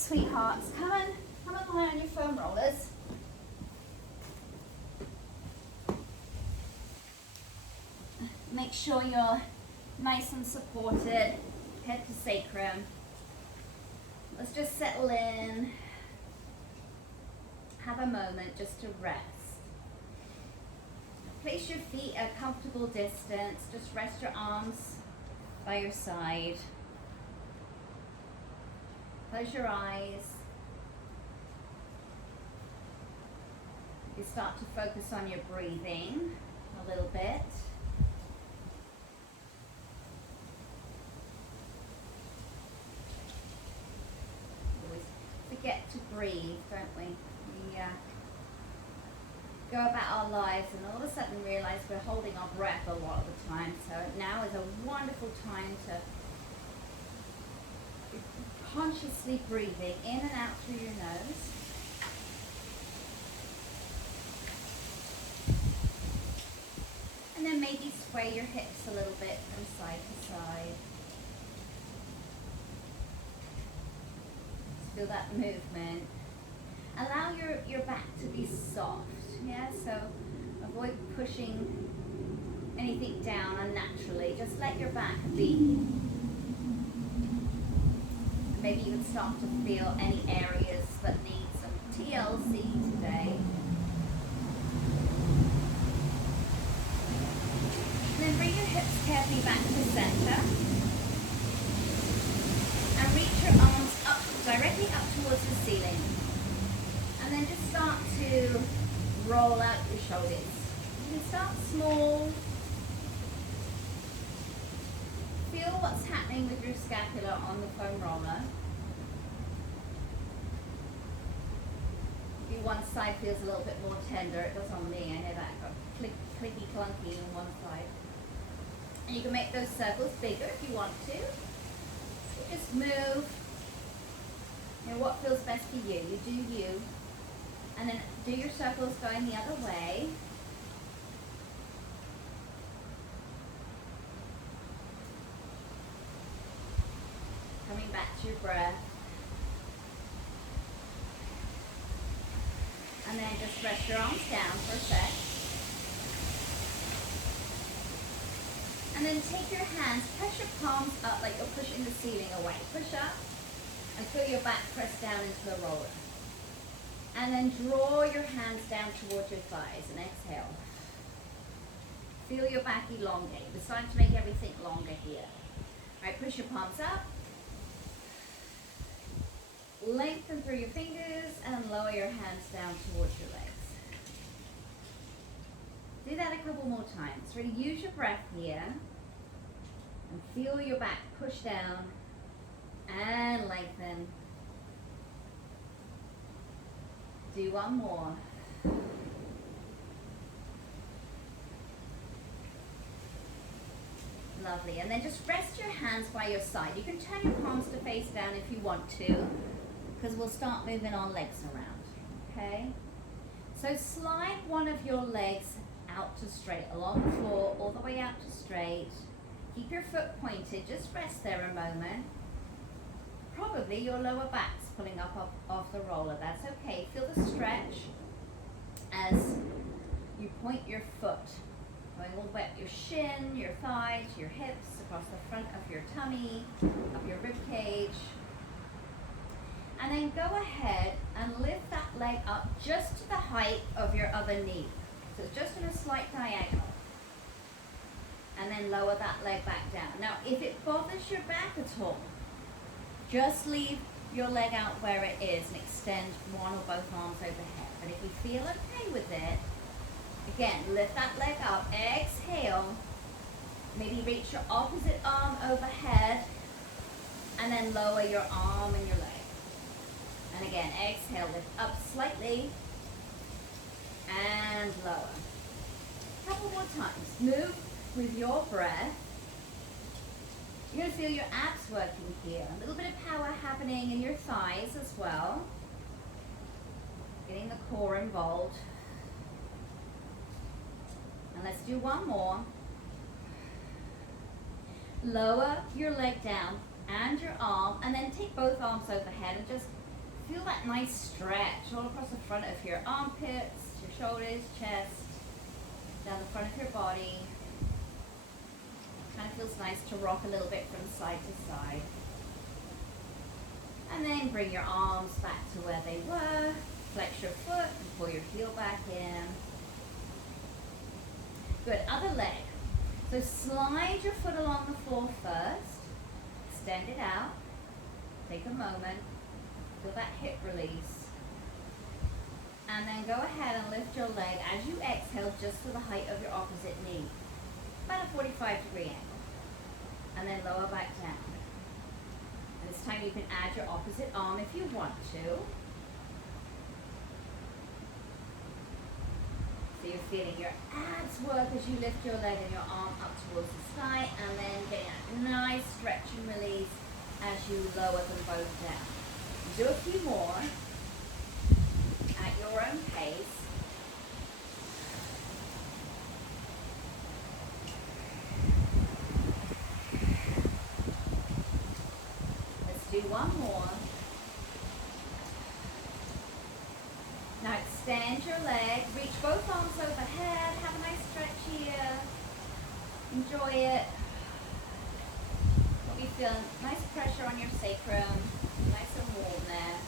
sweethearts. Come and lie on your foam rollers. Make sure you're nice and supported, head to sacrum. Let's just settle in. Have a moment just to rest. Place your feet at a comfortable distance. Just rest your arms by your side. Close your eyes. You start to focus on your breathing a little bit. We always forget to breathe, don't we? We go about our lives and all of a sudden realize we're holding our breath a lot of the time. So now is a wonderful time to consciously breathing in and out through your nose. And then maybe sway your hips a little bit from side to side. Just feel that movement. Allow your back to be soft, yeah? So avoid pushing anything down unnaturally. Just let your back be. Maybe you can start to feel any areas that need some TLC today. And then bring your hips carefully back to center. And reach your arms up, directly up towards the ceiling. And then just start to roll out your shoulders. You can start small. Feel what's happening with your scapula on the foam roller. Maybe one side feels a little bit more tender. It does on me. I know that. Got clicky clunky on one side. And you can make those circles bigger if you want to. So just move. You know, what feels best for you. You do you. And then do your circles going the other way. Coming back to your breath. And then just rest your arms down for a sec. And then take your hands, press your palms up like you're pushing the ceiling away. Push up and feel your back press down into the roller. And then draw your hands down towards your thighs and exhale. Feel your back elongate. We're starting to make everything longer here. All right, push your palms up. Lengthen through your fingers and lower your hands down towards your legs. Do that a couple more times. Really use your breath here and feel your back push down and lengthen. Do one more. Lovely. And then just rest your hands by your side. You can turn your palms to face down if you want to, because we'll start moving our legs around. Okay? So slide one of your legs out to straight along the floor, all the way out to straight. Keep your foot pointed. Just rest there a moment. Probably your lower back's pulling up off the roller. That's okay. Feel the stretch as you point your foot, going all the way up your shin, your thighs, your hips, across the front of your tummy, up your rib cage. And then go ahead and lift that leg up just to the height of your other knee. So just in a slight diagonal. And then lower that leg back down. Now, if it bothers your back at all, just leave your leg out where it is and extend one or both arms overhead. But if you feel okay with it, again, lift that leg up, exhale, maybe reach your opposite arm overhead, and then lower your arm and your leg. And again, exhale, lift up slightly, and lower. A couple more times. Move with your breath. You're going to feel your abs working here. A little bit of power happening in your thighs as well. Getting the core involved. And let's do one more. Lower your leg down and your arm, and then take both arms overhead and just Feel that nice stretch all across the front of your armpits, your shoulders, chest, down the front of your body. Kind of feels nice to rock a little bit from side to side. And then bring your arms back to where they were. Flex your foot and pull your heel back in. Good, other leg. So slide your foot along the floor first. Extend it out. Take a moment. Feel that hip release. And then go ahead and lift your leg as you exhale just to the height of your opposite knee. About a 45-degree angle. And then lower back down. And this time you can add your opposite arm if you want to. So you're feeling your abs work as you lift your leg and your arm up towards the sky, and then getting a nice stretch and release as you lower them both down. Do a few more at your own pace. Let's do one more. Now extend your leg, reach both arms overhead, have a nice stretch here. Enjoy it. You'll be feeling nice pressure on your sacrum, nice and warm there.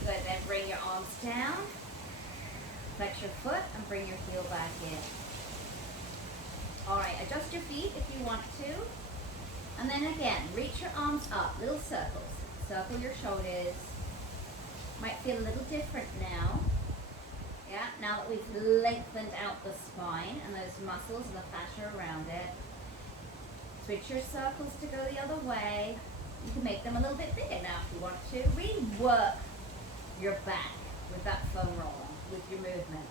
Good, then bring your arms down, flex your foot and bring your heel back in. Alright, adjust your feet if you want to. And then again, reach your arms up, little circles. Circle your shoulders. Might feel a little different now. Yeah, now that we've lengthened out the spine and those muscles and the fascia around it. Switch your circles to go the other way. You can make them a little bit bigger now if you want to. Really work your back with that foam roller, with your movement.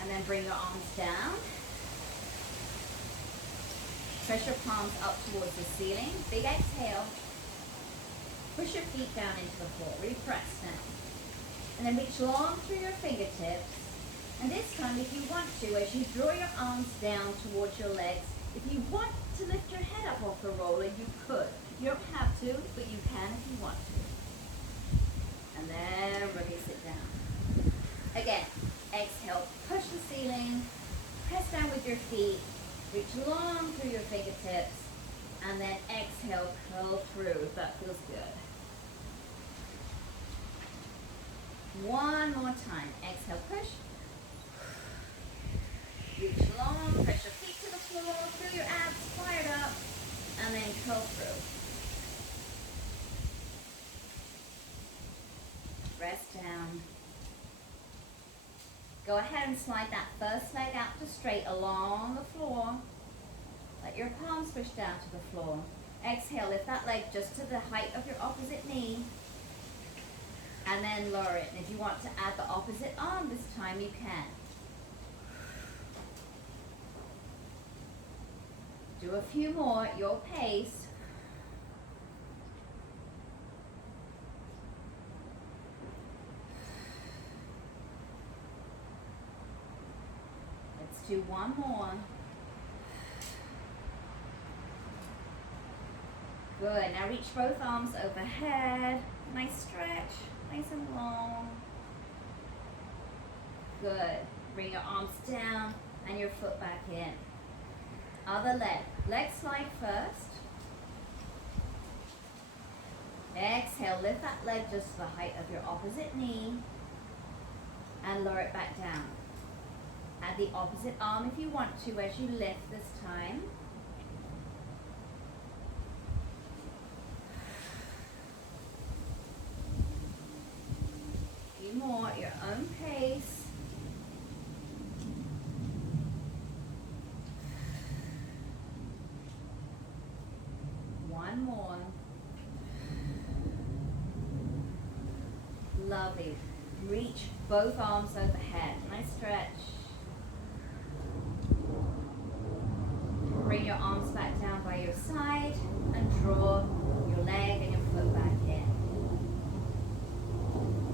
And then bring your arms down. Press your palms up towards the ceiling. Big exhale. Push your feet down into the floor. Really press now. And then reach long through your fingertips. And this time, if you want to, as you draw your arms down towards your legs, if you want to lift your head up off the roller, you could. You don't have to, but you can if you want to. And then release it down. Again, exhale, push the ceiling, press down with your feet, reach long through your fingertips, and then exhale, curl through if that feels good. One more time. Exhale, push. Reach long, press your feet to the floor, feel your abs fired up, and then curl through. Rest down. Go ahead and slide that first leg out to straight along the floor. Let your palms push down to the floor. Exhale, lift that leg just to the height of your opposite knee. And then lower it. And if you want to add the opposite arm this time, you can. Do a few more at your pace. Let's do one more. Good. Now reach both arms overhead. Nice stretch. Nice and long. Good. Bring your arms down and your foot back in. Other leg. Leg slide first. Exhale. Lift that leg just to the height of your opposite knee. And lower it back down. Add the opposite arm if you want to as you lift this time. More at your own pace. One more. Lovely. Reach both arms overhead. Nice stretch. Bring your arms back down by your side and draw your leg and your foot back in.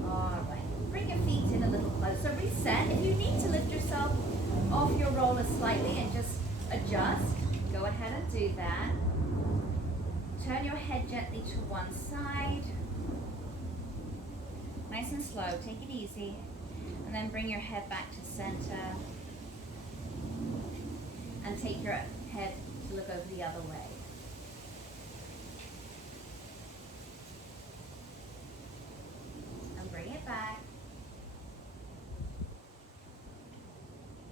All right. Bring your feet in a little closer. Reset. If you need to lift yourself off your roller slightly and just adjust, go ahead and do that. Turn your head gently to one side. Nice and slow, take it easy. And then bring your head back to center. And take your head to look over the other way. And bring it back.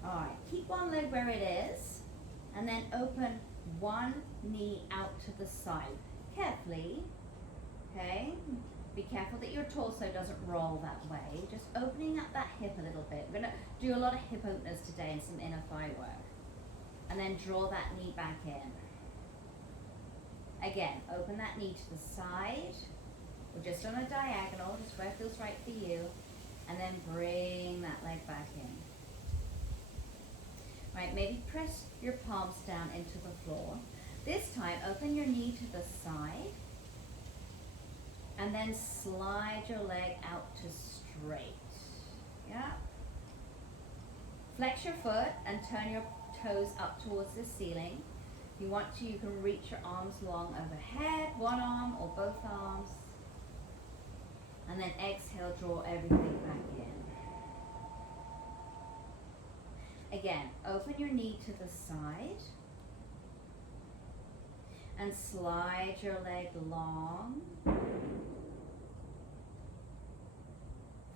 Alright, keep one leg where it is. And then open one knee out to the side. Carefully, okay? Be careful that your torso doesn't roll that way. Just opening up that hip a little bit. We're going to do a lot of hip openers today and some inner thigh work. And then draw that knee back in. Again, open that knee to the side. Or just on a diagonal, just where it feels right for you. And then bring that leg back in. Right, maybe press your palms down into the floor. This time, open your knee to the side. And then slide your leg out to straight. Yeah. Flex your foot and turn your toes up towards the ceiling. If you want to, you can reach your arms long overhead, one arm or both arms. And then exhale, draw everything back in. Again, open your knee to the side. And slide your leg long.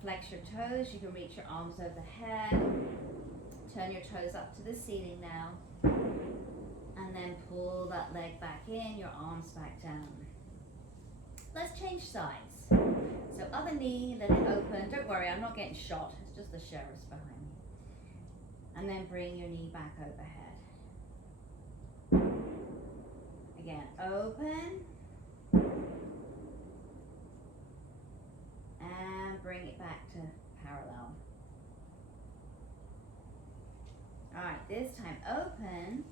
Flex your toes, you can reach your arms overhead. Turn your toes up to the ceiling now. And then pull that leg back in, your arms back down. Let's change sides. So other knee, let it open. Don't worry, I'm not getting shot. It's just the sheriff's behind me. And then bring your knee back overhead. Again, open. And bring it back to parallel. Alright, this time open.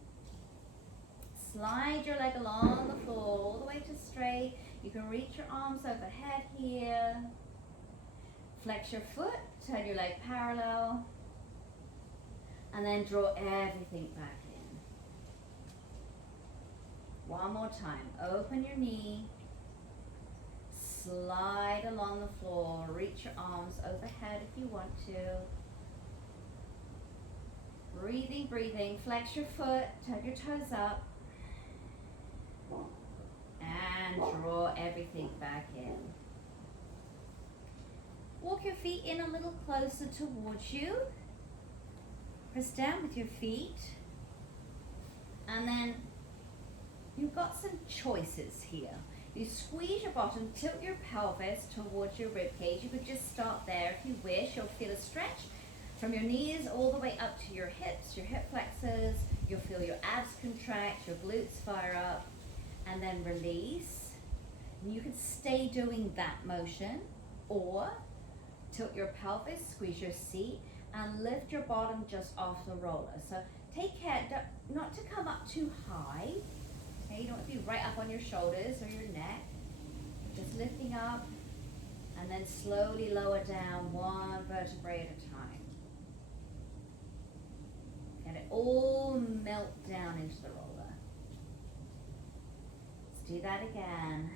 Slide your leg along the floor all the way to straight. You can reach your arms overhead here. Flex your foot, turn your leg parallel. And then draw everything back in. One more time. Open your knee. Slide along the floor. Reach your arms overhead if you want to. Breathing, breathing. Flex your foot. Turn your toes up. And draw everything back in. Walk your feet in a little closer towards you. Press down with your feet. And then you've got some choices here. You squeeze your bottom, tilt your pelvis towards your rib cage. You could just start there if you wish. You'll feel a stretch from your knees all the way up to your hips, your hip flexors. You'll feel your abs contract, your glutes fire up, and then release. And you can stay doing that motion, or tilt your pelvis, squeeze your seat, and lift your bottom just off the roller. So take care not to come up too high. Okay, you don't want to be right up on your shoulders or your neck. Just lifting up and then slowly lower down one vertebrae at a time. Let it all melt down into the roller. Let's do that again.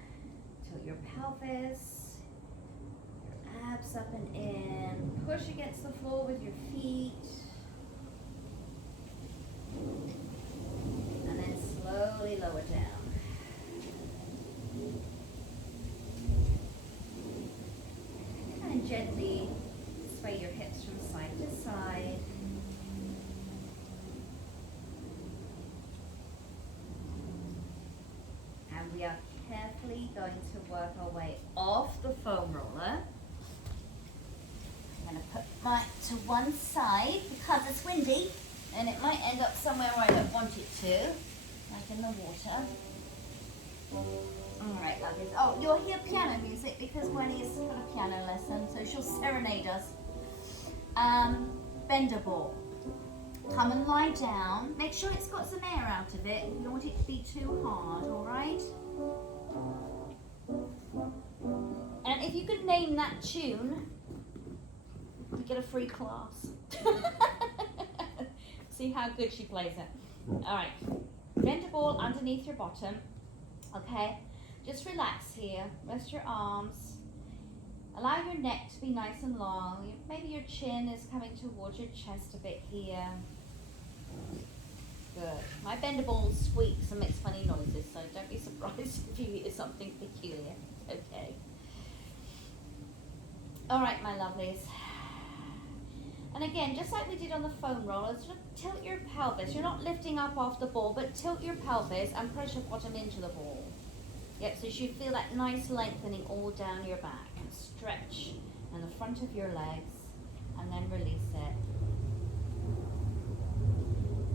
Tilt your pelvis, your abs up and in. Push against the floor with your feet. And then slowly lower down. And gently sway your hips from side to side. And we are carefully going to work our way off the foam roller. I'm going to put mine to one side because it's windy and it might end up somewhere where I don't want it to, like in the water. Alright, lovelies. Oh, you'll hear piano music because Gwenny has got a piano lesson, so she'll serenade us. Bend a ball. Come and lie down. Make sure it's got some air out of it. You don't want it to be too hard, alright? And if you could name that tune, you get a free class. See how good she plays it. Alright. Bend a ball underneath your bottom. Okay. Just relax here. Rest your arms. Allow your neck to be nice and long. Maybe your chin is coming towards your chest a bit here. Good. My bendable squeaks and makes funny noises, so don't be surprised if you hear something peculiar. Okay. All right, my lovelies. And again, just like we did on the foam roller, sort of tilt your pelvis. You're not lifting up off the ball, but tilt your pelvis and press your bottom into the ball. Yep, so you should feel that nice lengthening all down your back. Stretch in the front of your legs, and then release it.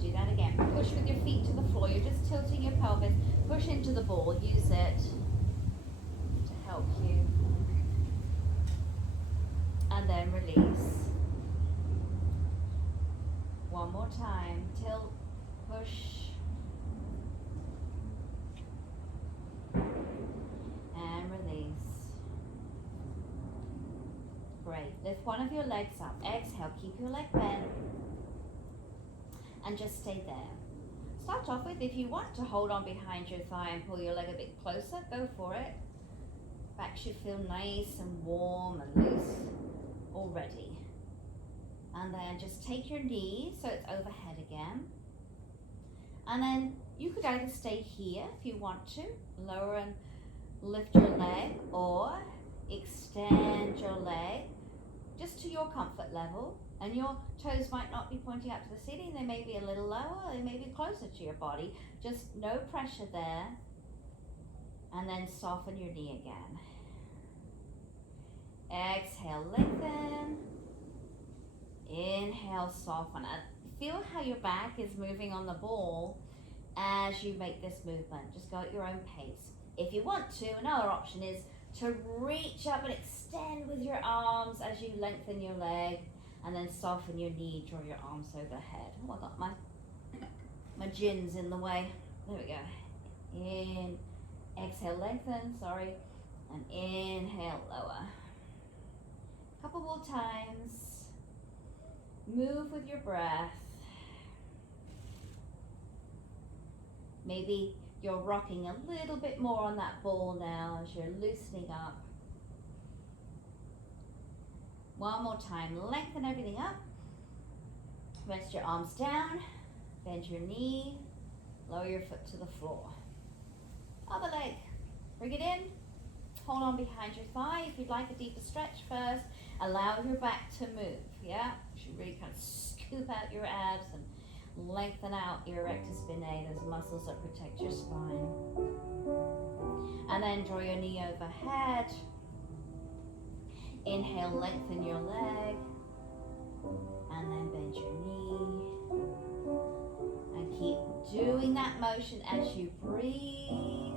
Do that again. Push with your feet to the floor. You're just tilting your pelvis. Push into the ball. Use it to help you. And then release. One more time. Tilt, push, and release. Great. Lift one of your legs up. Exhale. Keep your leg bent. And just stay there. Start off with, if you want to hold on behind your thigh and pull your leg a bit closer, go for it. Back should feel nice and warm and loose already. And then just take your knee so it's overhead again. And then you could either stay here if you want to, lower and lift your leg, or extend your leg just to your comfort level. And your toes might not be pointing up to the ceiling, they may be a little lower, they may be closer to your body. Just no pressure there. And then soften your knee again. Exhale, lengthen. Inhale, soften. Feel how your back is moving on the ball as you make this movement. Just go at your own pace. If you want to, another option is to reach up and extend with your arms as you lengthen your leg. And then soften your knee, draw your arms overhead. Oh, I got my gin's in the way. There we go. In, exhale, lengthen, sorry. And inhale, lower. Couple more times. Move with your breath. Maybe you're rocking a little bit more on that ball now as you're loosening up. One more time, lengthen everything up. Rest your arms down, bend your knee, lower your foot to the floor. Other leg, bring it in, hold on behind your thigh. If you'd like a deeper stretch first, allow your back to move, yeah? You should really kind of scoop out your abs and lengthen out your rectus spinae, those muscles that protect your spine. And then draw your knee overhead. Inhale, lengthen your leg, and then bend your knee. And keep doing that motion as you breathe.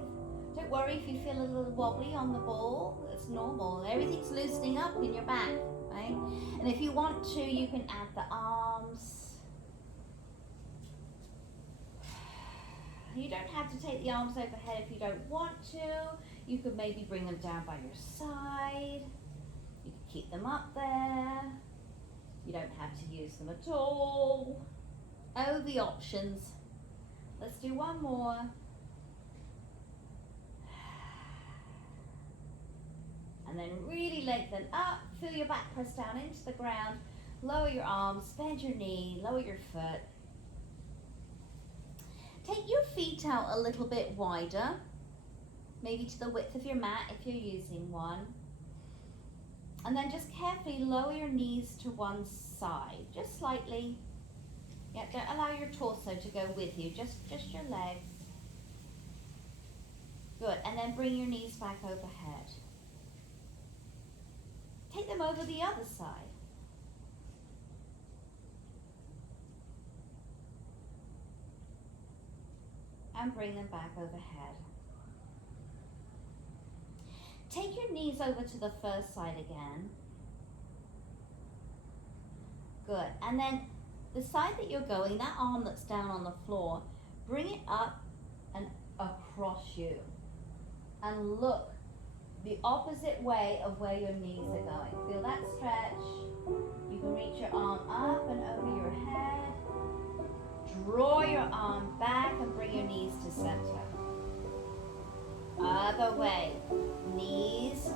Don't worry if you feel a little wobbly on the ball, it's normal. Everything's loosening up in your back, right? And if you want to, you can add the arms. You don't have to take the arms overhead if you don't want to. You could maybe bring them down by your side. You can keep them up there. You don't have to use them at all. Oh, the options. Let's do one more. And then really lengthen up. Feel your back press down into the ground. Lower your arms, bend your knee, lower your foot. Take your feet out a little bit wider. Maybe to the width of your mat if you're using one. And then just carefully lower your knees to one side, just slightly. Yeah, don't allow your torso to go with you, just your legs. Good, and then bring your knees back overhead. Take them over the other side. And bring them back overhead. Take your knees over to the first side again. Good. And then the side that you're going, that arm that's down on the floor, bring it up and across you. And look the opposite way of where your knees are going. Feel that stretch. You can reach your arm up and over your head. Draw your arm back and bring your knees to center. Up other way. Knees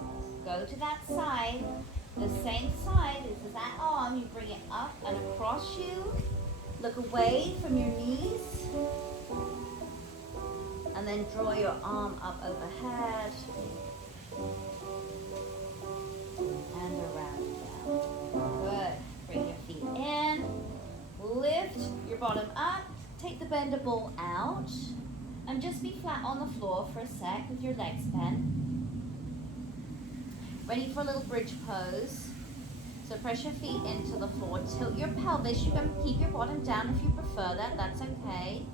go to that side. The same side as that arm, you bring it up and across you. Look away from your knees. And then draw your arm up overhead. And around down. Good. Bring your feet in. Lift your bottom up. Take the bender ball out. And just be flat on the floor for a sec with your legs bent. Ready for a little bridge pose. So press your feet into the floor. Tilt your pelvis. You can keep your bottom down if you prefer that. That's okay.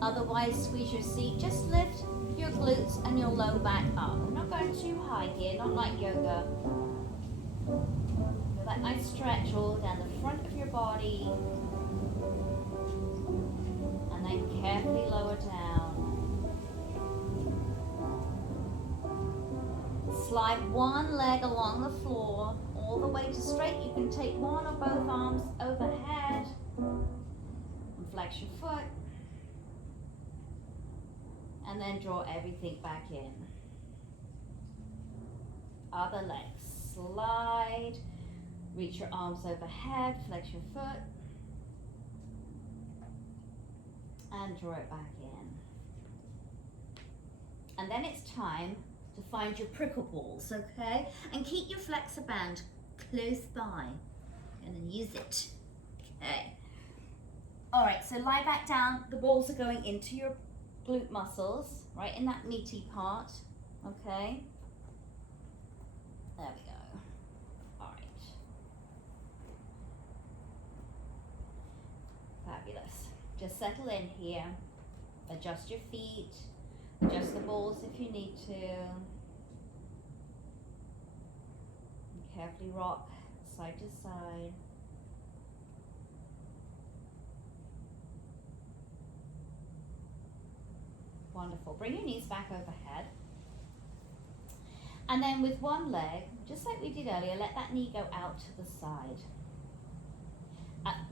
Otherwise, squeeze your seat. Just lift your glutes and your low back up. We're not going too high here, not like yoga. Feel that nice stretch all down the front of your body. And then carefully lower down. Slide one leg along the floor, all the way to straight. You can take one or both arms overhead. And flex your foot. And then draw everything back in. Other leg. Slide. Reach your arms overhead. Flex your foot. And draw it back in. And then it's time to find your prickle balls, okay? And keep your flexaband close by. And then use it. Okay. All right, so lie back down. The balls are going into your glute muscles, right in that meaty part, okay? There we go. All right. Fabulous. Just settle in here. Adjust your feet. Adjust the balls if you need to. And carefully rock side to side. Wonderful. Bring your knees back overhead. And then with one leg, just like we did earlier, let that knee go out to the side.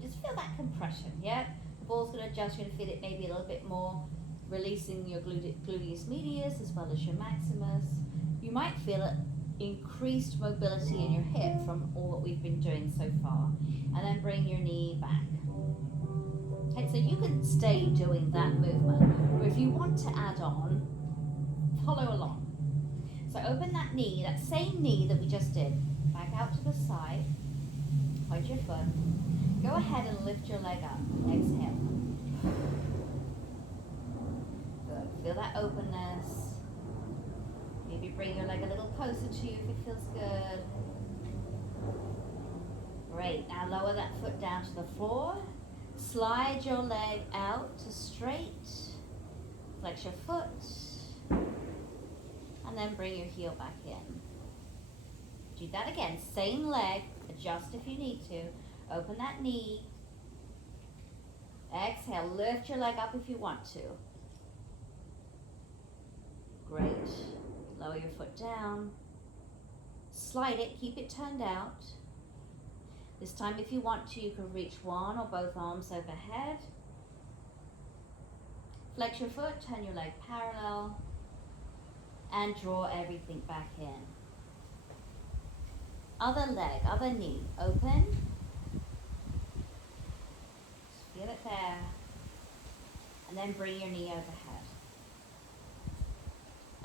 Just feel that compression, yeah? The ball's going to adjust. You're going to feel it maybe a little bit more, releasing your gluteus medius as well as your maximus. You might feel it increased mobility in your hip from all that we've been doing so far. And then bring your knee back. Okay, so you can stay doing that movement, or if you want to add on, follow along. So open that knee, that same knee that we just did, back out to the side, point your foot, go ahead and lift your leg up, exhale. Good, feel that openness. Maybe bring your leg a little closer to you if it feels good. Great, now lower that foot down to the floor. Slide your leg out to straight, flex your foot, and then bring your heel back in. Do that again, same leg, adjust if you need to. Open that knee, exhale, lift your leg up if you want to. Great, lower your foot down, slide it, keep it turned out. This time, if you want to, you can reach one or both arms overhead. Flex your foot, turn your leg parallel, and draw everything back in. Other leg, other knee, open. Just feel it there. And then bring your knee overhead.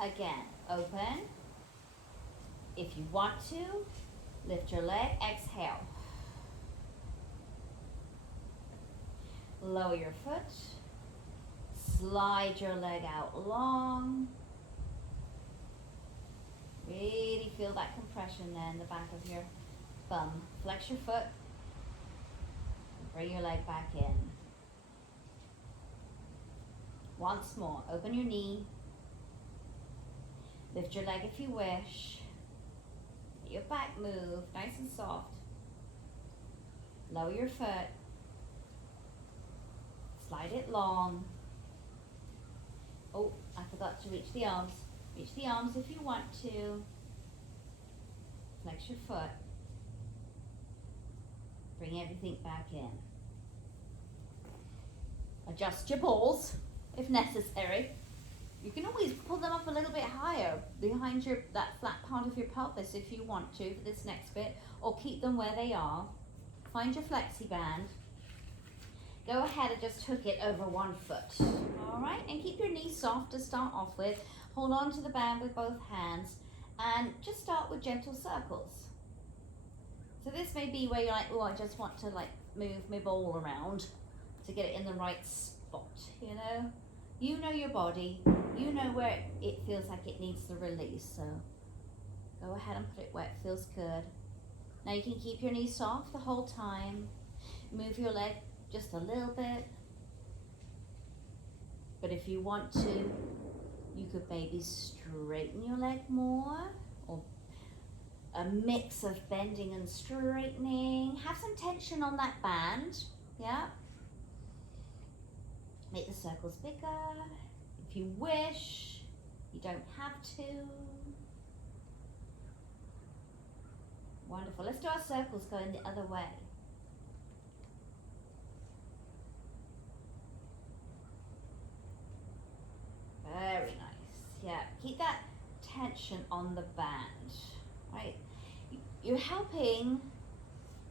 Again, open. If you want to, lift your leg, exhale. Lower your foot, slide your leg out long. Really feel that compression there in the back of your bum. Flex your foot, bring your leg back in. Once more, open your knee, lift your leg if you wish. Let your back move, nice and soft. Lower your foot. Slide it long. Oh, I forgot to reach the arms. Reach the arms if you want to. Flex your foot. Bring everything back in. Adjust your balls if necessary. You can always pull them up a little bit higher behind that flat part of your pelvis if you want to for this next bit, or keep them where they are. Find your flexiband. Go ahead and just hook it over one foot. All right, and keep your knees soft to start off with. Hold on to the band with both hands and just start with gentle circles. So this may be where you're like, oh, I just want to like move my ball around to get it in the right spot, you know? You know your body, you know where it feels like it needs the release, so go ahead and put it where it feels good. Now you can keep your knees soft the whole time. Move your leg just a little bit. But if you want to, you could maybe straighten your leg more, or a mix of bending and straightening. Have some tension on that band, yeah? Make the circles bigger. If you wish, you don't have to. Wonderful. Let's do our circles going the other way. Very nice. Yeah, keep that tension on the band, right? You're helping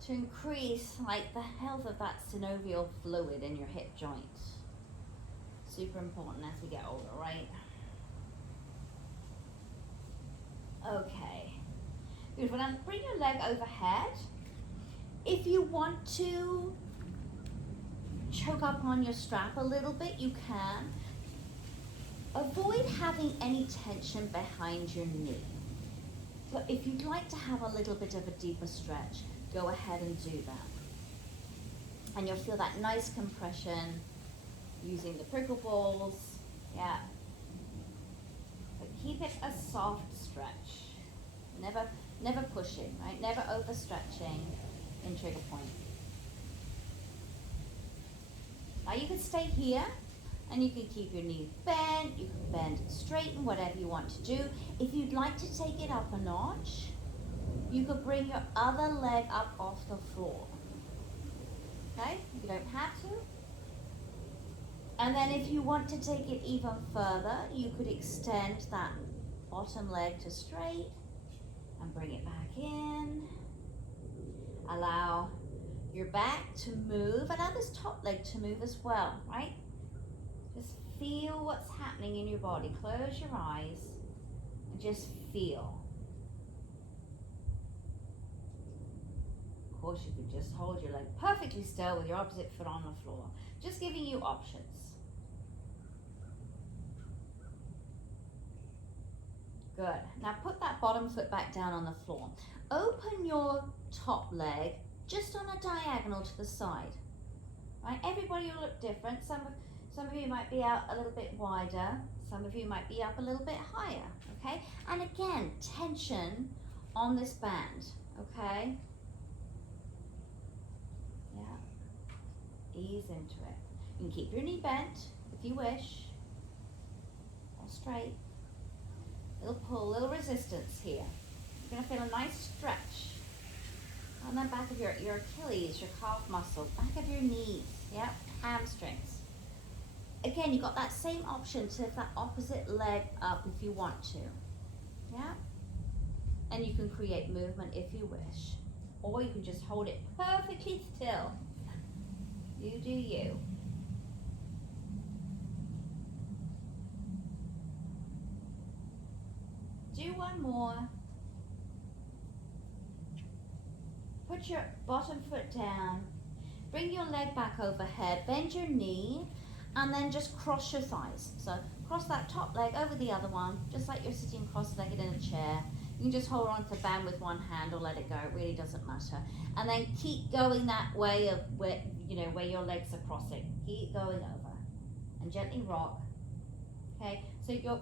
to increase like the health of that synovial fluid in your hip joint. Super important as we get older, right? Okay. Beautiful. Now bring your leg overhead. If you want to choke up on your strap a little bit, you can. Avoid having any tension behind your knee. But if you'd like to have a little bit of a deeper stretch, go ahead and do that. And you'll feel that nice compression using the prickle balls, yeah. But keep it a soft stretch. Never pushing, right? Never overstretching in trigger point. Now you can stay here and you can keep your knees bent, you can bend and straighten, whatever you want to do. If you'd like to take it up a notch, you could bring your other leg up off the floor. Okay? You don't have to. And then if you want to take it even further, you could extend that bottom leg to straight and bring it back in. Allow your back to move, allow this top leg to move as well, right? Just feel what's happening in your body. Close your eyes and just feel. Of course, you could just hold your leg perfectly still with your opposite foot on the floor. Just giving you options. Good. Now put that bottom foot back down on the floor. Open your top leg just on a diagonal to the side. Right? Everybody will look different. Some of you might be out a little bit wider. Some of you might be up a little bit higher. Okay? And again, tension on this band. Okay? Yeah. Ease into it. You can keep your knee bent if you wish. Or straight. Little pull, little resistance here. You're going to feel a nice stretch on the back of your Achilles, your calf muscle, back of your knees, yeah, hamstrings. Again, you've got that same option to lift that opposite leg up if you want to, yeah? And you can create movement if you wish, or you can just hold it perfectly still. You do you. Do one more. Put your bottom foot down. Bring your leg back overhead. Bend your knee and then just cross your thighs. So cross that top leg over the other one, just like you're sitting cross-legged in a chair. You can just hold on to the band with one hand or let it go. It really doesn't matter. And then keep going that way of where your legs are crossing. Keep going over and gently rock. Okay, so your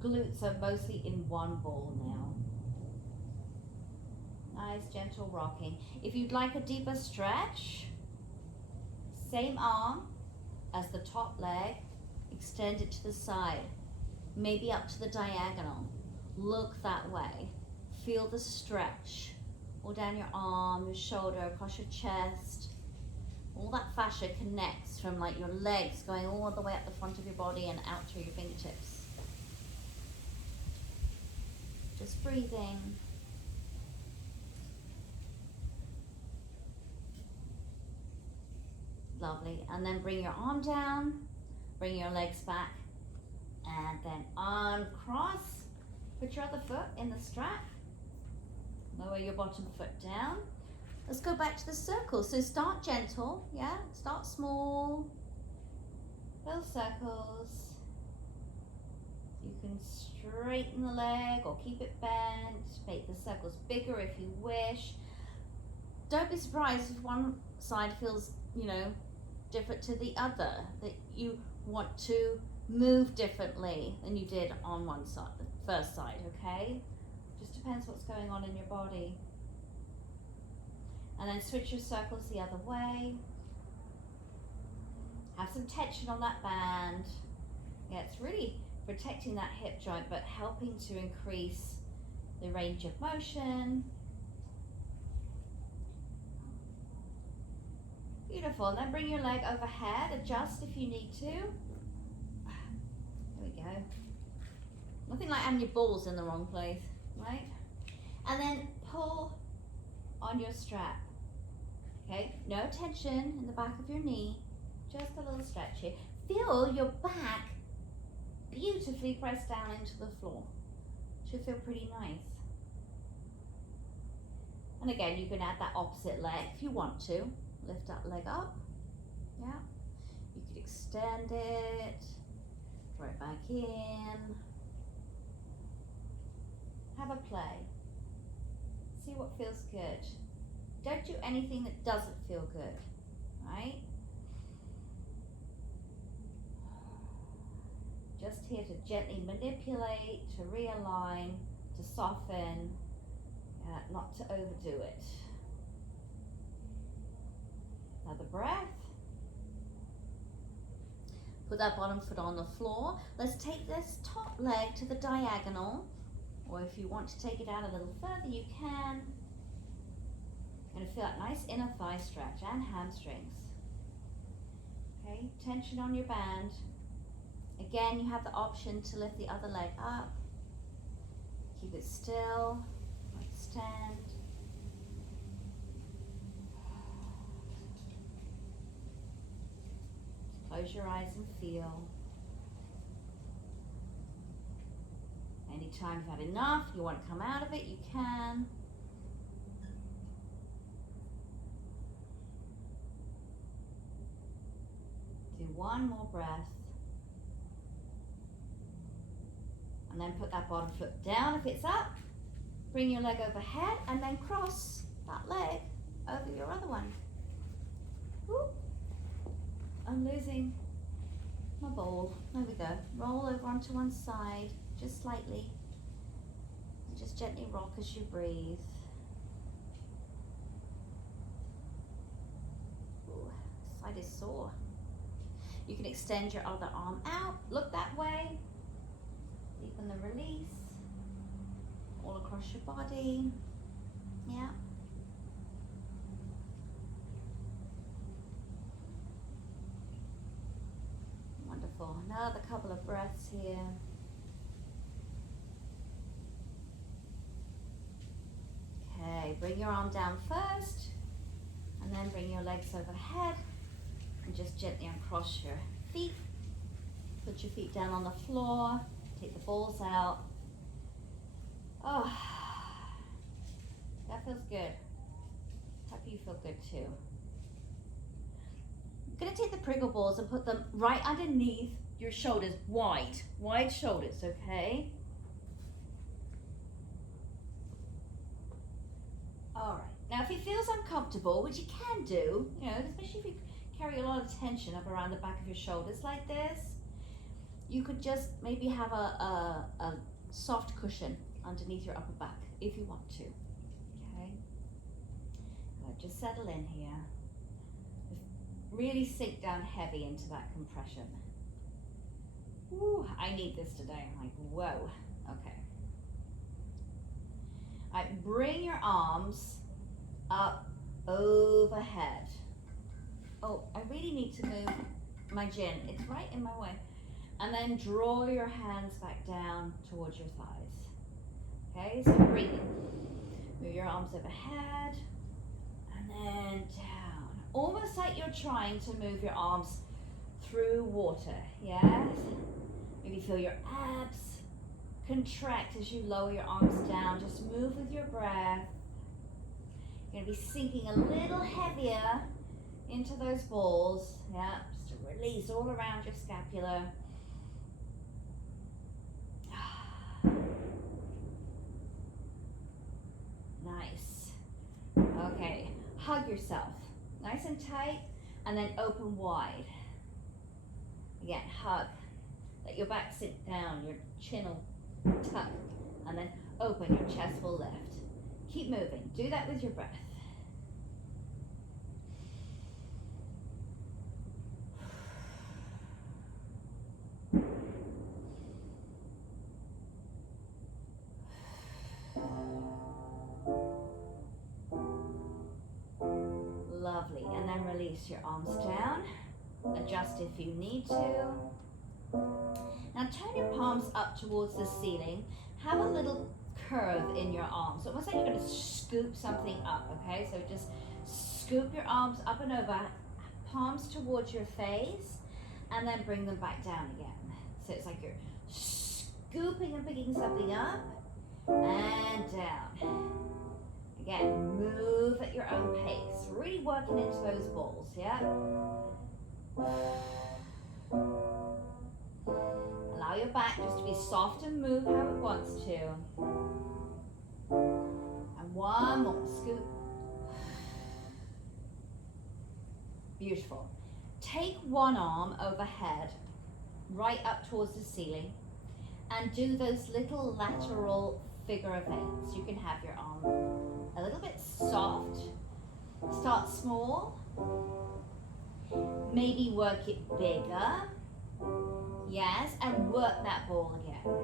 glutes are mostly in one ball now. Nice gentle rocking. If you'd like a deeper stretch, same arm as the top leg, extend it to the side, maybe up to the diagonal. Look that way. Feel the stretch. All down your arm, your shoulder, across your chest. All that fascia connects from like your legs going all the way up the front of your body and out to your fingertips. Just breathing. Lovely. And then bring your arm down, bring your legs back, and then uncross. Put your other foot in the strap. Lower your bottom foot down. Let's go back to the circle. So start gentle, yeah? Start small. Little circles. You can straighten the leg or keep it bent. Make the circles bigger if you wish. Don't be surprised if one side feels, you know, different to the other, that you want to move differently than you did on one side, the first side, okay? Just depends what's going on in your body. And then switch your circles the other way. Have some tension on that band. Yeah, it's really protecting that hip joint, but helping to increase the range of motion. Beautiful. And then bring your leg overhead. Adjust if you need to. There we go. Nothing like having your balls in the wrong place, right? And then pull on your strap. Okay, no tension in the back of your knee. Just a little stretch here. Feel your back beautifully pressed down into the floor. Should feel pretty nice. And again, you can add that opposite leg if you want to. Lift that leg up. Yeah. You could extend it. Throw it back in. Have a play. See what feels good. Don't do anything that doesn't feel good, right? Just here to gently manipulate, to realign, to soften, not to overdo it. Another breath. Put that bottom foot on the floor. Let's take this top leg to the diagonal, or if you want to take it out a little further, you can. Going to feel that nice inner thigh stretch and hamstrings. Okay, tension on your band. Again, you have the option to lift the other leg up. Keep it still, extend. Close your eyes and feel. Anytime you've had enough, you want to come out of it, you can. Do one more breath. And then put that bottom foot down if it's up. Bring your leg overhead and then cross that leg over your other one. Woo. I'm losing my ball. There we go. Roll over onto one side, just slightly. And just gently rock as you breathe. Ooh, this side is sore. You can extend your other arm out. Look that way. Deepen the release. All across your body. Yeah. Wonderful. Another couple of breaths here. Okay, bring your arm down first, and then bring your legs overhead, and just gently uncross your feet. Put your feet down on the floor, take the balls out. Oh, that feels good. Hope you feel good too. I'm going to take the prickle balls and put them right underneath your shoulders, wide shoulders, okay? All right, now if it feels uncomfortable, which you can do, you know, especially if you carry a lot of tension up around the back of your shoulders like this, you could just maybe have a soft cushion underneath your upper back if you want to, okay? Just settle in here. Really sink down heavy into that compression. Ooh, I need this today. I'm like, whoa, okay. All right, bring your arms up overhead. Oh, I really need to move my gin. It's right in my way. And then draw your hands back down towards your thighs. Okay, so breathing. Move your arms overhead and then down. Almost like you're trying to move your arms through water, yes? Maybe feel your abs contract as you lower your arms down. Just move with your breath. You're going to be sinking a little heavier into those balls, yeah, just to release all around your scapula. Nice. Okay, hug yourself, nice and tight, and then open wide. Again, hug. Let your back sit down, your chin will tuck, and then open, your chest will lift. Keep moving. Do that with your breath. Lovely. And then release your arms down. Adjust if you need to. Now turn your palms up towards the ceiling. Have a little curve in your arms. Almost like you're going to scoop something up, okay? So just scoop your arms up and over, palms towards your face, and then bring them back down again. So it's like you're scooping and picking something up and down. Again, move at your own pace. Really working into those balls, yeah? Allow your back just to be soft and move how it wants to. And one more, scoop. Beautiful. Take one arm overhead, right up towards the ceiling, and do those little lateral figure of 8s. You can have your arm a little bit soft. Start small. Maybe work it bigger. Yes, and work that ball again.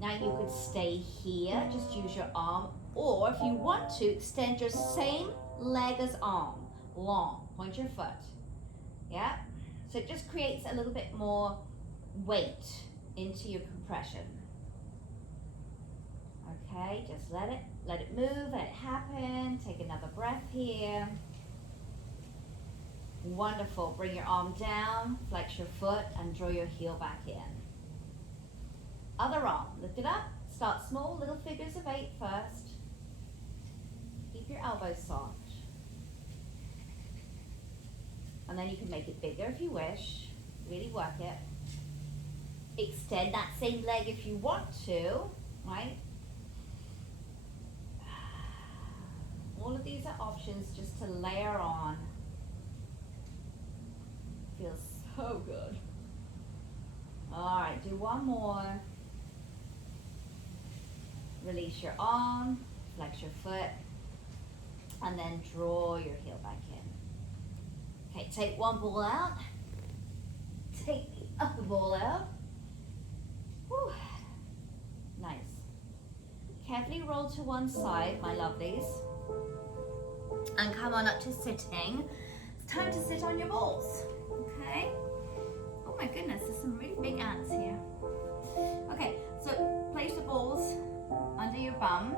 Now you could stay here, just use your arm, or if you want to, extend your same leg as arm, long, point your foot. Yeah, so it just creates a little bit more weight into your compression. Okay, just let it move, let it happen. Take another breath here. Wonderful. Bring your arm down, flex your foot, and draw your heel back in. Other arm, lift it up. Start small, little figures of 8 first. Keep your elbows soft. And then you can make it bigger if you wish. Really work it. Extend that same leg if you want to, right? All of these are options just to layer on. Feels so good. All right, do one more. Release your arm, flex your foot, and then draw your heel back in. Okay, take one ball out. Take the other ball out. Whew. Nice. Carefully roll to one side, my lovelies. And come on up to sitting. It's time to sit on your balls. Okay? Oh my goodness, there's some really big ants here. Okay, so place the balls under your bum.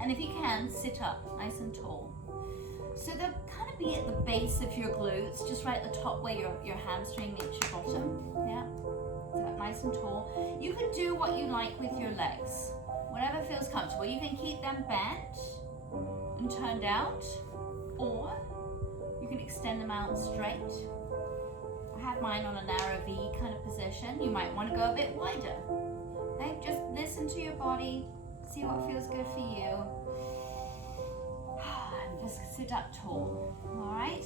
And if you can, sit up nice and tall. So they'll kind of be at the base of your glutes, just right at the top where your hamstring meets your bottom. Yeah? So nice and tall. You can do what you like with your legs. Whatever feels comfortable. You can keep them bent and turned out, or you can extend them out straight. I have mine on a narrow V kind of position. You might want to go a bit wider. Okay, just listen to your body, see what feels good for you. And just sit up tall, all right?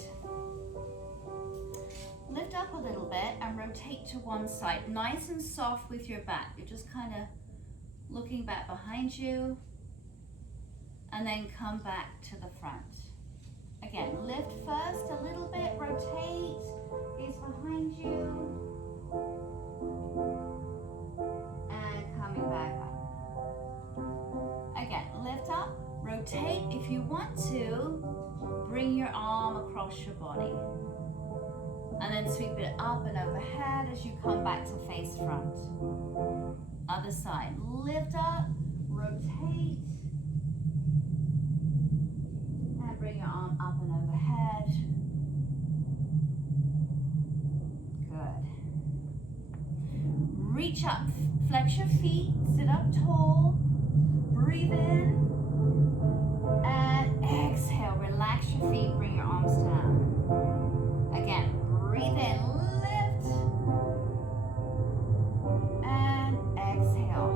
Lift up a little bit and rotate to one side. Nice and soft with your back. You're just kind of looking back behind you, and then come back to the front. Again, lift first a little bit, rotate, gaze behind you, and coming back up. Again, lift up, rotate. If you want to, bring your arm across your body, and then sweep it up and overhead as you come back to face front. Other side. Lift up, rotate, and bring your arm up and overhead. Good. Reach up, flex your feet, sit up tall, breathe in, and exhale. Relax your feet, bring your arms down. Again, breathe in, lift, and exhale.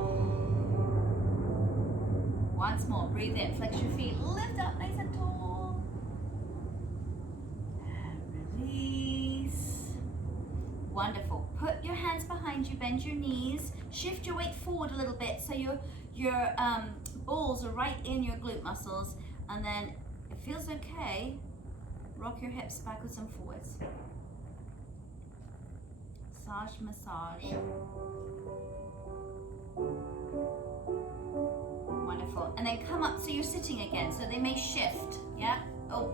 Once more, breathe in, flex your feet, lift up nice and tall, and release. Wonderful. Put your hands behind you, bend your knees, shift your weight forward a little bit so your balls are right in your glute muscles, and then it feels okay, rock your hips backwards and forwards. Massage, massage. Wonderful. And then come up so you're sitting again, so they may shift. Yeah? Oh,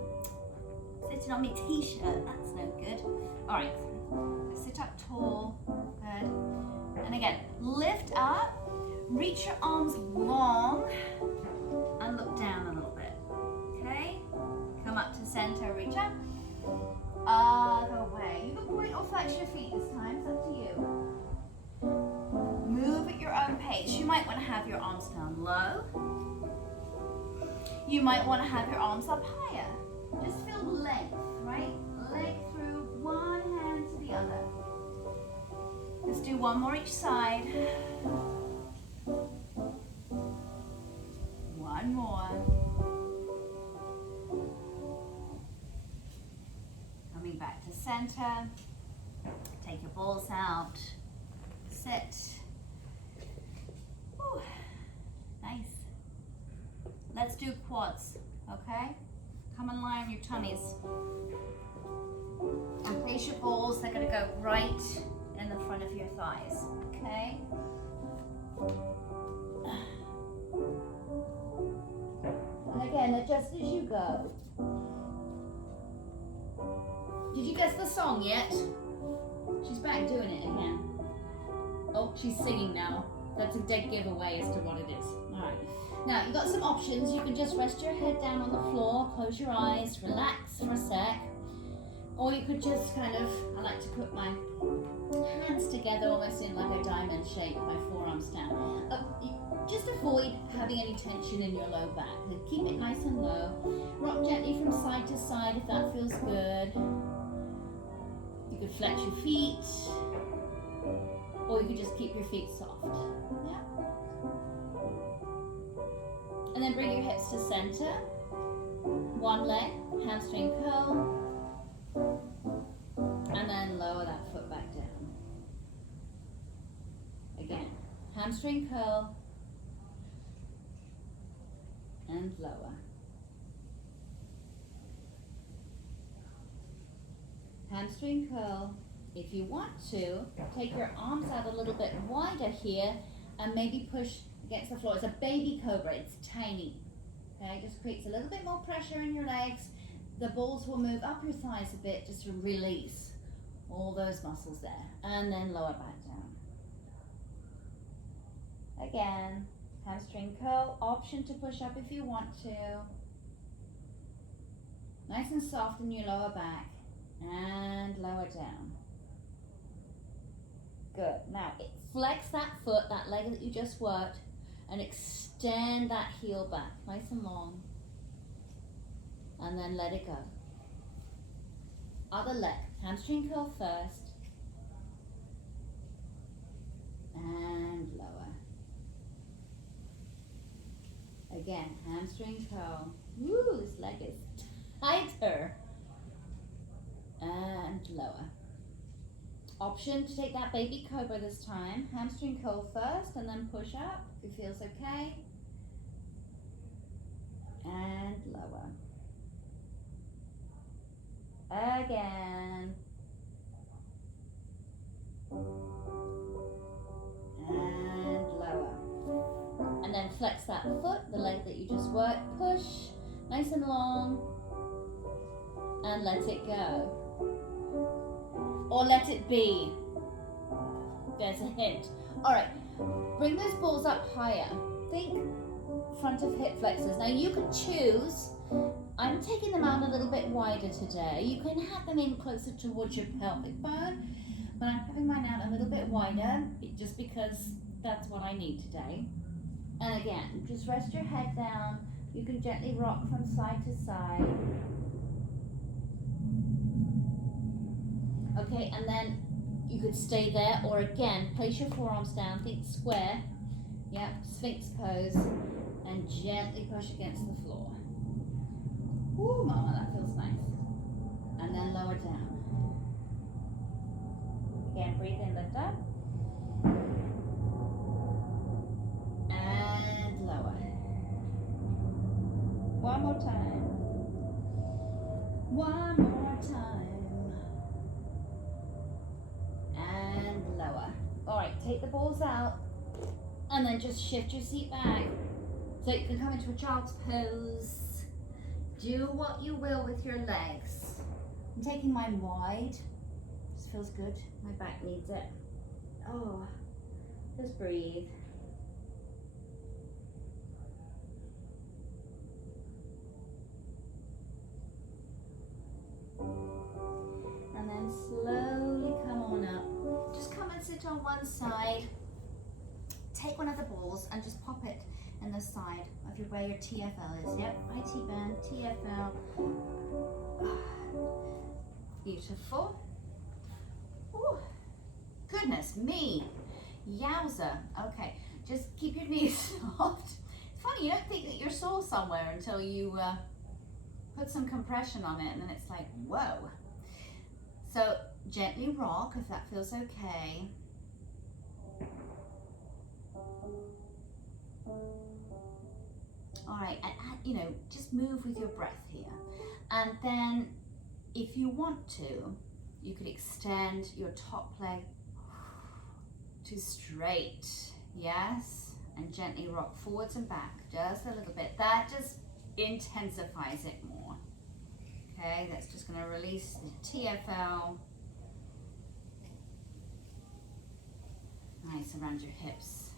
sitting on my t-shirt, that's no good. All right, sit up tall, good. And again, lift up, reach your arms long, and look down a little bit, okay? Come up to center, reach up. Other way. You can point or flex your feet this time, it's up to you. Move at your own pace. You might want to have your arms down low. You might want to have your arms up higher. Just feel length, right? Length through one hand to the other. Let's do one more each side. One more. Coming back to center. Take your balls out. Sit. Whew. Nice. Let's do quads, okay? Come and lie on your tummies. And place your balls, they're gonna go right in the front of your thighs, okay? And again, adjust as you go. Did you guess the song yet? She's back doing it again. Oh, she's singing now. That's a dead giveaway as to what it is. All right. Now, you've got some options. You can just rest your head down on the floor, close your eyes, relax for a sec. Or you could just kind of, I like to put my hands together almost in like a diamond shape, my forearms down. Just avoid having any tension in your low back. Keep it nice and low. Rock gently from side to side if that feels good. You could flex your feet, or you could just keep your feet soft. Yeah. And then bring your hips to center. One leg, hamstring curl, and then lower that foot back down. Again, hamstring curl, and lower. Hamstring curl. If you want to, take your arms out a little bit wider here and maybe push against the floor. It's a baby cobra, it's tiny. Okay, just creates a little bit more pressure in your legs. The balls will move up your thighs a bit just to release all those muscles there. And then lower back down. Again, hamstring curl, option to push up if you want to. Nice and soft in your lower back. And lower down. Good. Now, flex that foot, that leg that you just worked, and extend that heel back, nice and long. And then let it go. Other leg, hamstring curl first. And lower. Again, hamstring curl. Woo, this leg is tighter. And lower. Option to take that baby cobra this time. Hamstring curl first and then push up if it feels okay. And lower. Again. And lower. And then flex that foot, the leg that you just worked. Push, nice and long. And let it go. Or let it be. There's a hint. All right, bring those balls up higher. Think front of hip flexors. Now you can choose, I'm taking them out a little bit wider today. You can have them in closer towards your pelvic bone, but I'm having mine out a little bit wider just because that's what I need today. And again, just rest your head down. You can gently rock from side to side. Okay, and then you could stay there, or again, place your forearms down, think square. Yep, Sphinx pose, and gently push against the floor. Ooh, mama, that feels nice. And then lower down. Again, breathe in, lift up. And lower. One more time. One more time. And lower. All right, take the balls out. And then just shift your seat back. So you can come into a child's pose. Do what you will with your legs. I'm taking mine wide. This feels good. My back needs it. Oh, just breathe. And then slowly come on up. Just come and sit on one side. Take one of the balls and just pop it in the side of where your TFL is. Yep, IT band, TFL. Beautiful. Ooh, goodness me. Yowza. Okay, just keep your knees soft. It's funny, you don't think that you're sore somewhere until you put some compression on it, and then it's like, whoa. So gently rock if that feels okay. All right, and you know, just move with your breath here. And then if you want to, you could extend your top leg to straight, yes? And gently rock forwards and back, just a little bit. That just intensifies it more. Okay, that's just gonna release the TFL. Nice around your hips,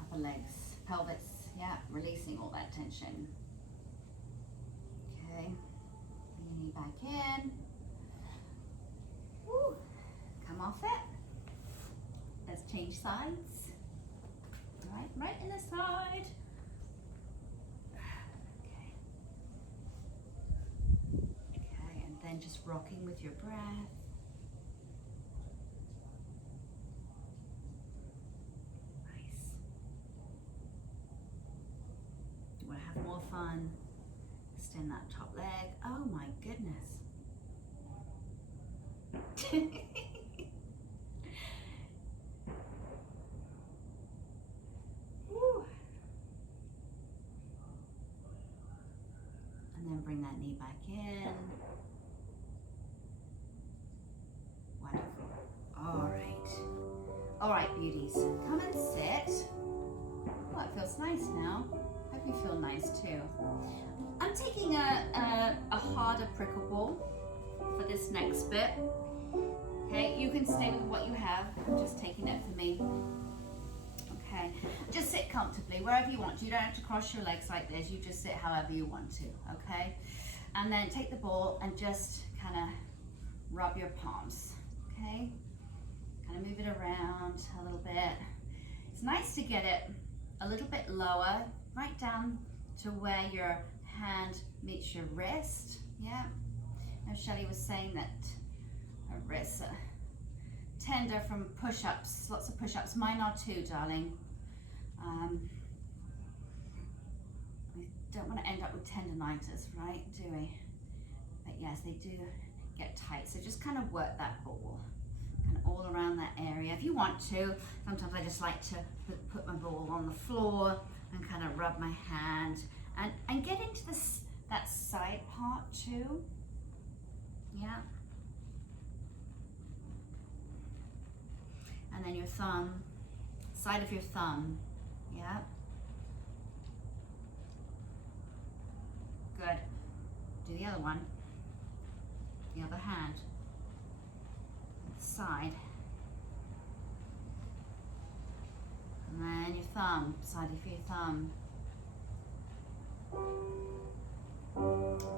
upper legs, pelvis. Yeah, releasing all that tension. Okay, bring your knee back in. Woo. Come off it. Let's change sides. All right, right in the side. Okay. Okay, and then just rocking with your breath. Want to have more fun, extend that top leg. Oh my goodness. Woo. And then bring that knee back in. Wonderful. All right, beauties, come and sit. Oh, it feels nice now. Hope you feel nice too. I'm taking a harder prickle ball for this next bit. Okay, you can stay with what you have. I'm just taking it for me. Okay, just sit comfortably wherever you want to. You don't have to cross your legs like this. You just sit however you want to, okay? And then take the ball and just kind of rub your palms, okay? Kind of move it around a little bit. It's nice to get it a little bit lower, right down to where your hand meets your wrist. Yeah. Now Shelley was saying that her wrists are tender from push-ups, lots of push-ups. Mine are too, darling. We don't want to end up with tendonitis, right? Do we? But yes, they do get tight. So just kind of work that ball, kind of all around that area. If you want to, sometimes I just like to put my ball on the floor and kind of rub my hand and get into this, that side part too. Yeah. And then your thumb, side of your thumb. Yeah. Good. Do the other one. The other hand. Side. thumb, side of your thumb.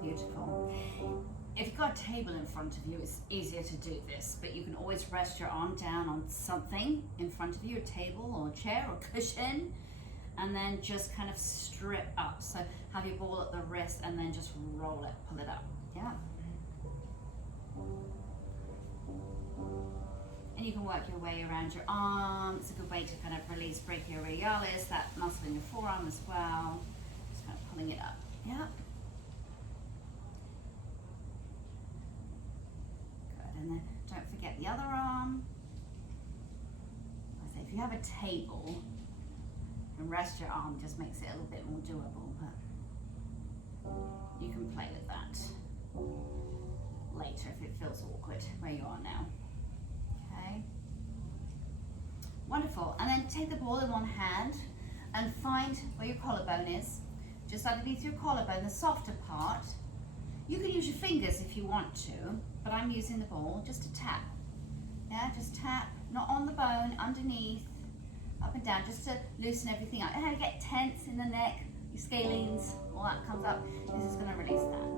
Beautiful. If you've got a table in front of you, it's easier to do this, but you can always rest your arm down on something in front of you, a table or a chair or cushion, and then just kind of strip up. So have your ball at the wrist and then just roll it, pull it up. Yeah. And you can work your way around your arm. It's a good way to kind of release brachioradialis, that muscle in your forearm as well. Just kind of pulling it up. Yeah. Good. And then don't forget the other arm. I say if you have a table, and rest your arm just makes it a little bit more doable, but you can play with that later if it feels awkward where you are now. Okay, wonderful. And then take the ball in one hand and find where your collarbone is, just underneath your collarbone, the softer part. You can use your fingers if you want to, but I'm using the ball just to tap. Yeah, just tap, not on the bone, underneath, up and down, just to loosen everything up. And how to get tense in the neck, your scalenes, all that comes up. This is going to release that.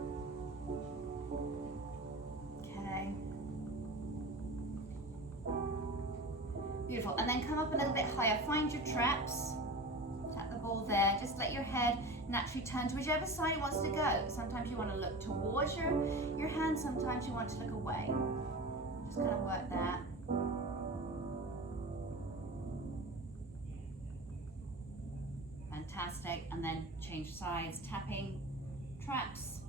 Okay. Beautiful. And then come up a little bit higher. Find your traps. Tap the ball there. Just let your head naturally turn to whichever side it wants to go. Sometimes you want to look towards your hand. Sometimes you want to look away. Just kind of work that. Fantastic. And then change sides, tapping, traps.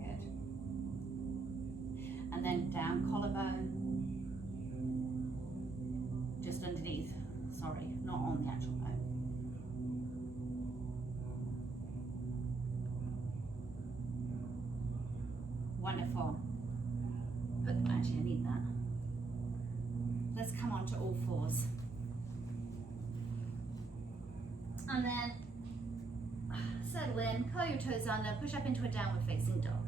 Good. And then down collarbone. Just underneath. Sorry, not on the actual bone. Wonderful. But actually I need that. Let's come on to all fours. And then settle in, curl your toes under, push up into a downward facing dog.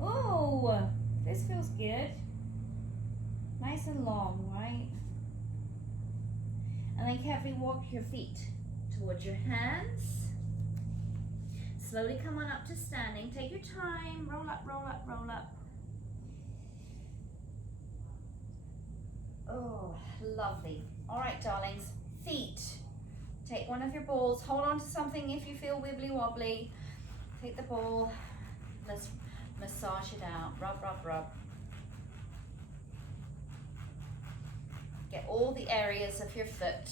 Oh, this feels good. Nice and long, right? And then carefully walk your feet towards your hands. Slowly come on up to standing. Take your time. Roll up, roll up, roll up. Oh, lovely. All right, darlings. Feet. Take one of your balls. Hold on to something if you feel wibbly wobbly. Take the ball. Let's massage it out. Rub, rub, rub. Get all the areas of your foot.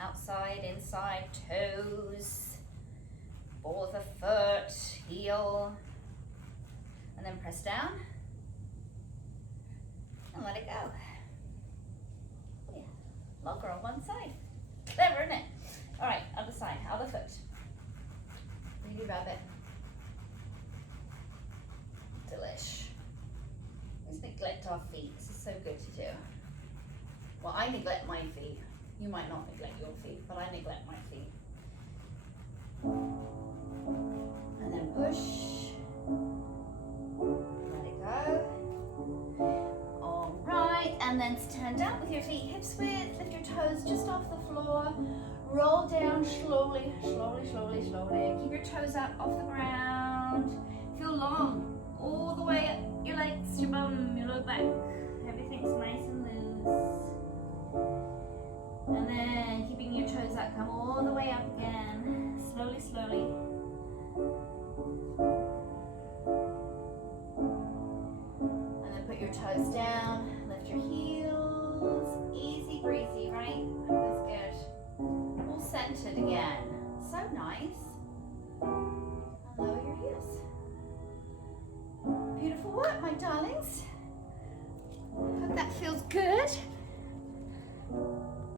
Outside, inside, toes. Ball of the foot, heel. And then press down. And let it go. Yeah, longer on one side. Clever, isn't it? All right, other side, other foot. Really rub it. Delish. Let's neglect our feet. This is so good to do. Well, I neglect my feet. You might not neglect your feet, but I neglect my feet. And then push. Let it go. All right, and then stand up with your feet hips width. Lift your toes just off the floor. Roll down slowly, slowly, slowly, slowly. Keep your toes up off the ground. Feel long all the way up your legs, your bum, your lower back. Everything's nice and loose. And then keeping your toes up, come all the way up again. Slowly, slowly. And then put your toes down.